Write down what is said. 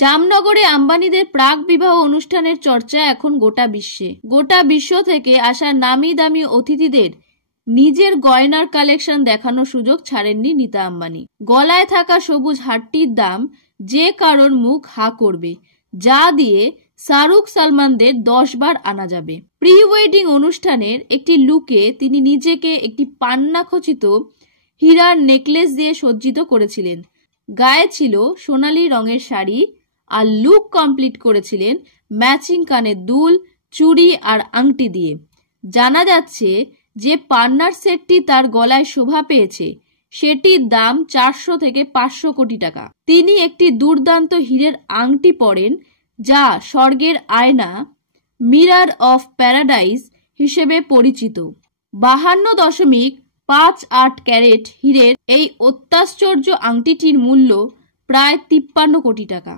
জামনগরে আম্বানিদের প্রাক বিবাহ অনুষ্ঠানের চর্চা এখন গোটা বিশ্বে। গোটা বিশ্ব থেকে আসা নামি দামি অতিথিদের নিজের গয়নার কালেকশন দেখানোর সুযোগ ছাড়েননি নীতা আম্বানি। গলায় থাকা সবুজ হারটির দাম যে কারোর মুখ হা করবে, যা দিয়ে শাহরুখ সালমানদের 10 বার আনা যাবে। প্রি ওয়েডিং অনুষ্ঠানের একটি লুকে তিনি নিজেকে একটি পান্না খচিত হীরার নেকলেস দিয়ে সজ্জিত করেছিলেন। গায়ে ছিল সোনালী রঙের শাড়ি আর লুক কমপ্লিট করেছিলেন ম্যাচিং কানের দুল, চুড়ি আর আংটি দিয়ে। জানা যাচ্ছে যে পান্নার সেটটি তার গলায় শোভা পেয়েছে সেটির দাম 400 থেকে 500 কোটি টাকা। তিনি একটি দুর্দান্ত হীরের আংটি পরেন যা স্বর্গের আয়না, মিরর অফ প্যারাডাইস হিসেবে পরিচিত। 52.58 ক্যারেট হীরের এই অত্যাশ্চর্য আংটিটির মূল্য প্রায় 53 কোটি টাকা।